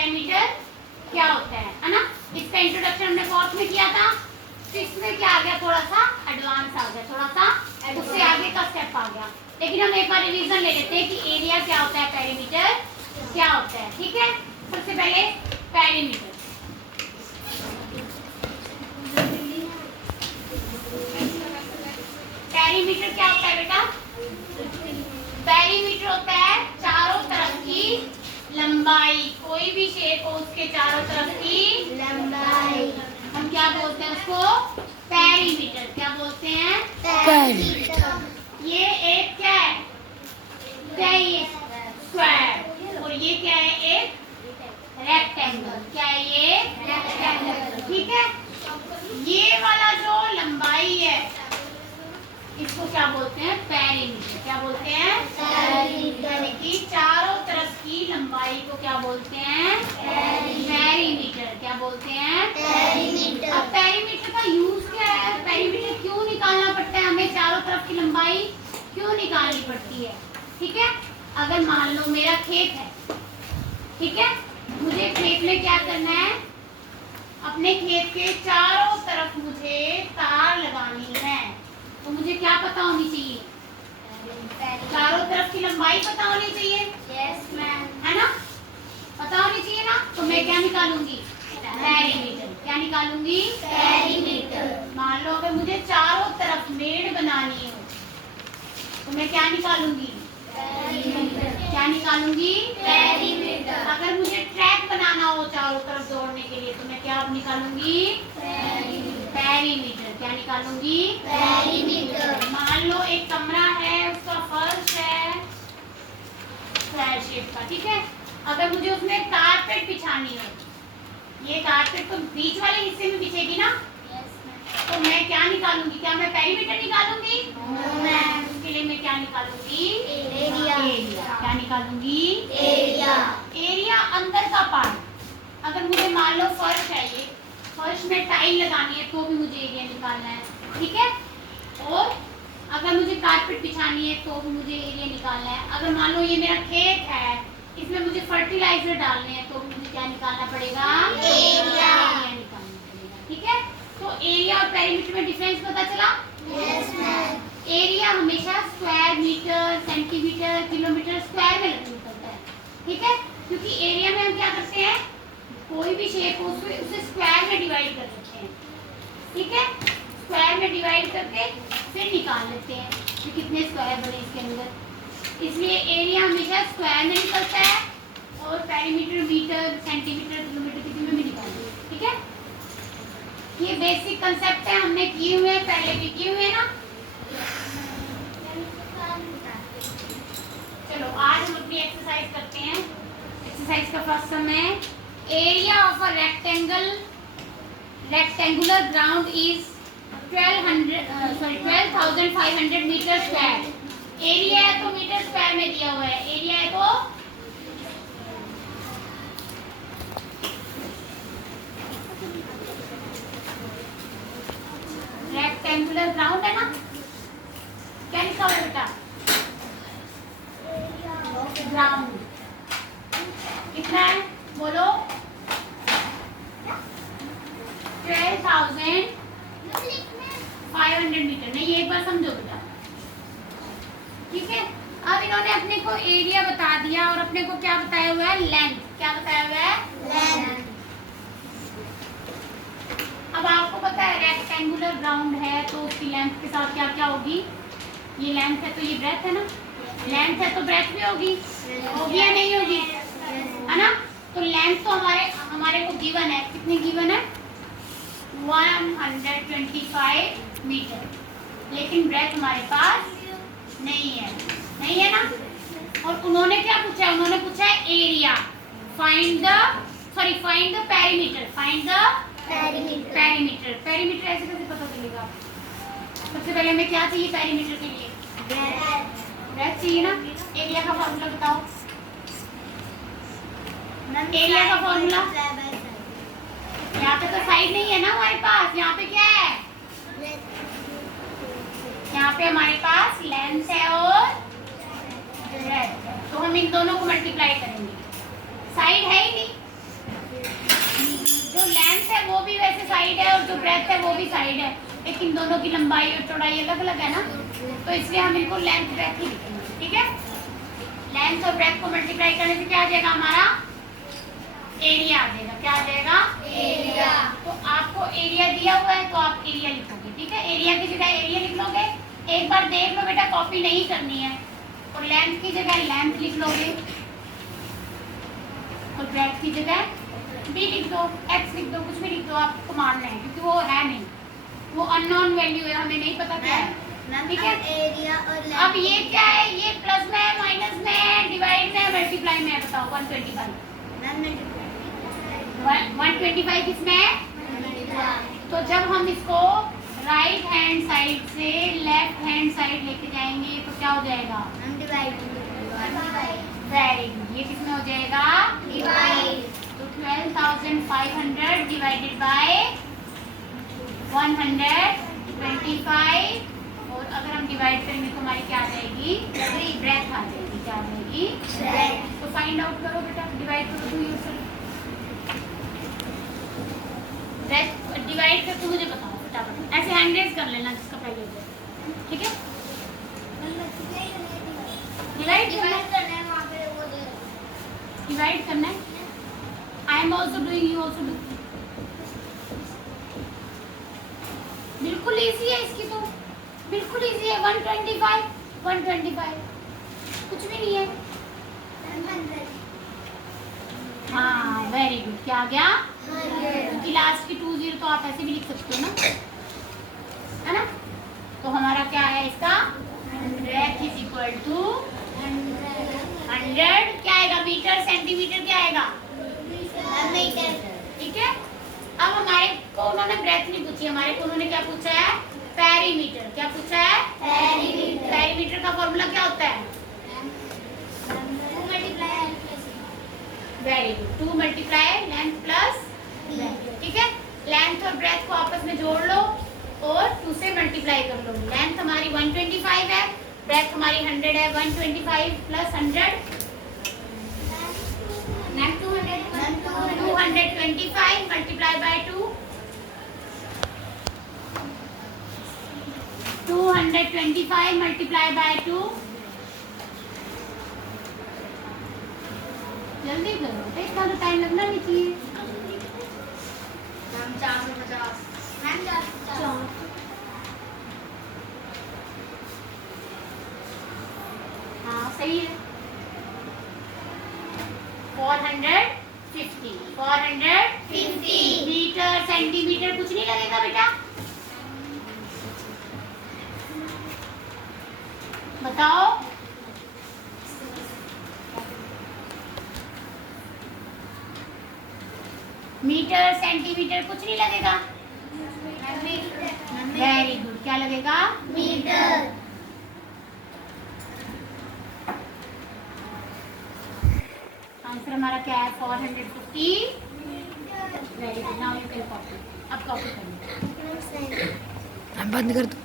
Perimeter क्या होता है ना। इसका इंट्रोडक्शन हमने फोर्थ में किया था, तो इसमें क्या आ गया, थोड़ा सा एडवांस आ गया, थोड़ा सा उससे आगे का स्टेप आ गया। लेकिन हम एक बार रिवीजन ले लेते हैं कि एरिया क्या होता है, पेरीमीटर क्या होता है। ठीक है, सबसे पहले पेरीमीटर। पेरीमीटर क्या होता है बेटा? पेरीमीटर होता है चारों तरफ की लंबाई। कोई भी शेप हो उसके चारों तरफ की लंबाई हम क्या बोलते हैं उसको? पेरीमीटर। क्या बोलते हैं? पेरीमीटर। ये एक क्या है? स्क्वायर। और ये क्या है? एक रेक्टेंगल। क्या है ये? रेक्टेंगल। ठीक है, ये वाला जो लंबाई है इसको क्या बोलते हैं? पेरीमीटर। क्या बोलते हैं? पेरीमीटर। यानी कि चारों तरफ की लंबाई को क्या बोलते हैं? पेरीमीटर। क्या बोलते हैं? पेरीमीटर। अब पेरीमीटर का यूज क्या है? पेरीमीटर क्यों निकालना पड़ता है हमें? चारों तरफ की लंबाई क्यों निकालनी पड़ती है? ठीक है, अगर मान लो मेरा खेत है, ठीक है, मुझे खेत में क्या करना है? अपने खेत के चारों तरफ मुझे तार लगानी है, तो मुझे क्या पता होनी चाहिए? चारों तरफ की लंबाई पता होनी चाहिए। यस मैम, है ना? पता होनी चाहिए ना। तो मैं क्या निकालूंगी? पेरीमीटर। क्या निकालूंगी? पेरीमीटर। मान लो अगर मुझे चारों तरफ मेड़ बनानी हो तो मैं क्या निकालूंगी? पेरीमीटर। क्या निकालूंगी? पेरीमीटर। अगर मुझे ट्रैक बनाना हो चारों तरफ दौड़ने के लिए तो मैं क्या निकालूंगी? पेरीमीटर। क्या निकालूंगी? पेरीमीटर। मान लो एक कमरा है, उसका फर्श है स्क्वायर शेप का, ठीक है, अगर मुझे उसमें कारपेट बिछानी हो, ये कारपेट तो बीच वाले हिस्से में बिछेगी ना, तो मैं क्या निकालूंगी? क्या मैं पेरीमीटर निकालूंगी? उसके लिए मैं क्या निकालूंगी? एरिया। क्या निकालूंगी? एरिया। एरिया अंदर का पार्ट। अगर मुझे मान लो फर्श है, ये फर्श में टाइल लगानी है तो भी मुझे एरिया निकालना है, ठीक है। और अगर मुझे कारपेट बिछानी है तो भी मुझे एरिया निकालना है। अगर मान लो ये मेरा खेत है, इसमें मुझे फर्टिलाइजर डालने हैं तो भी मुझे क्या निकालना पड़ेगा? एरिया निकालना पड़ेगा, ठीक है। तो एरिया और पेरीमीटर में डिफरेंस पता चला? Yes ma'am. एरिया हमेशा square metre, centimetre, kilometre, square में निकलता है, ठीक है, क्योंकि एरिया में हम क्या करते हैं? कोई भी शेप हो उसे स्क्वायर में डिवाइड कर सकते हैं, ठीक है, स्क्वायर में डिवाइड करके फिर निकाल लेते हैं कि कितने स्क्वायर बने इसके अंदर। इसलिए एरिया हमेशा स्क्वायर में निकलता है और पेरीमीटर मीटर, सेंटीमीटर, किलोमीटर किसी में भी निकालते हैं, ठीक है। ये बेसिक कंसेप्ट है, हमने किए हुए हैं, पहले भी किए हुए हैं ना। चलो आज हम अपनी एक्सरसाइज करते हैं। एक्सरसाइज का फर्स्ट सम है area of a rectangular ground is 12,500 metre square. Area है तो मीटर स्क्वायर में दिया हुआ है, एरिया है तो रेक्टेंगुलर ग्राउंड है ना, क्या लिखा हुआ है बेटा? ग्राउंड कितना है बोलो? 12,500 मीटर। नहीं, एक बार समझो बेटा, ठीक है। अब इन्होंने अपने को एरिया बता दिया और अपने को क्या बताया हुआ है? लेंथ। क्या बताया हुआ है? लेंथ। अब आपको पता है रेक्टेंगुलर ग्राउंड है तो उसकी लेंथ के साथ क्या क्या होगी? ये लेंथ है तो ये ब्रेथ है ना, लेंथ है तो ब्रेथ भी होगी, होगी या नहीं होगी? है ना। तो लेंथ तो हमारे को गिवन है, कितनी गिवन है? 125 मीटर, लेकिन ब्रेथ हमारे पास नहीं है, नहीं है ना। और उन्होंने क्या पूछा है? उन्होंने पूछा है area. Find the perimeter. Find the perimeter. Perimeter ऐसे कैसे पता चलेगा? सबसे पहले हमें क्या चाहिए पेरीमीटर के लिए? ब्रेथ चाहिए ना। एरिया का फॉर्मूला बताओ। एरिया का फॉर्मूला यहाँ पे तो साइड नहीं है ना हमारे पास, यहाँ पे क्या है? यहाँ पे हमारे पास लेंथ है और ब्रेथ, तो हम इन दोनों को मल्टीप्लाई करेंगे। साइड है ही नहीं जो लेंथ है वो भी वैसे साइड है और जो ब्रेथ है वो भी साइड है, लेकिन इन दोनों की लंबाई और चौड़ाई अलग अलग है ना, तो इसलिए हम इनको लेंथ ब्रेथ ही लिखेंगे। ठीक है, लेंथ और ब्रेथ को मल्टीप्लाई करने से क्या आ जाएगा हमारा एरिया आ जाएगा। क्या आ जाएगा एरिया। तो आपको एरिया दिया हुआ है तो आप एरिया लिखोगे। ठीक है, एरिया की जगह एरिया लिख लोगे। एक बार देख लो बेटा, कॉपी नहीं करनी है। और लेंथ की जगह लेंथ लिख लोगे और ब्रेथ की जगह बी लिख दो, एक्स लिख दो, कुछ भी लिख दो, आपको मानना है क्योंकि वो है नहीं, वो अननोन वैल्यू है, हमें नहीं पता क्या है। ठीक है, एरिया और अब ये क्या है, ये प्लस में है, माइनस में है, डिवाइड में है, मल्टीप्लाई में है, बताओ 125 125 किसमें है? तो जब हम इसको राइट हैंड साइड से लेफ्ट हैंड साइड लेके जाएंगे तो क्या हो जाएगा वेरी गुड। ये किसमें हो जाएगा डिवाइड। तो 12,500 डिवाइडेड बाय 125, और अगर हम डिवाइड करेंगे तो हमारी क्या आ जाएगी ब्रेथ आ जाएगी। क्या आ जाएगी ब्रेथ। तो फाइंड आउट करो बेटा, डिवाइड करो टू योरसेल्फ। ब्रेथ डिवाइड करके मुझे बताओ फटाफट, ऐसे हैंड रेज कर लेना जिसका पहले हो जाए। ठीक है, डिवाइड करना है वहाँ पे वो दे डिवाइड करना है। I am also doing, you also do. बिल्कुल इजी है इसकी, तो बिल्कुल इजी है। 125 कुछ भी नहीं है। हाँ वेरी गुड। क्या आ गया क्योंकि लास्ट की 20 तो आप ऐसे भी लिख सकते हो ना, है ना। तो हमारा क्या है इसका ब्रेथ इज इक्वल टू 100। क्या आएगा मीटर सेंटीमीटर क्या आएगा मीटर। ठीक है, अब हमारे को उन्होंने ब्रेथ नहीं पूछी, हमारे को उन्होंने क्या पूछा है पेरीमीटर। क्या पूछा है पेरीमीटर। पेरीमीटर का फॉर्मूला क्या होता है very good 2 multiply length plus breadth. ठीक है, लेंथ और ब्रेथ को आपस में जोड़ लो और 2 से मल्टीप्लाई कर लो। लेंथ हमारी 125 है, ब्रेथ हमारी 100 है। 125 plus 100 225 multiply by 2 225 multiply by 2। जल्दी करो, इतना तो टाइम लगना नहीं चाहिए। 450 हाँ सही है। 450 मीटर सेंटीमीटर कुछ नहीं लगेगा बेटा, बताओ। मीटर सेंटीमीटर कुछ नहीं लगेगा। Very good. क्या लगेगा मीटर। आंसर हमारा क्या है 450। Very good. Now you can copy. अब कॉपी करिए। बंद कर दो।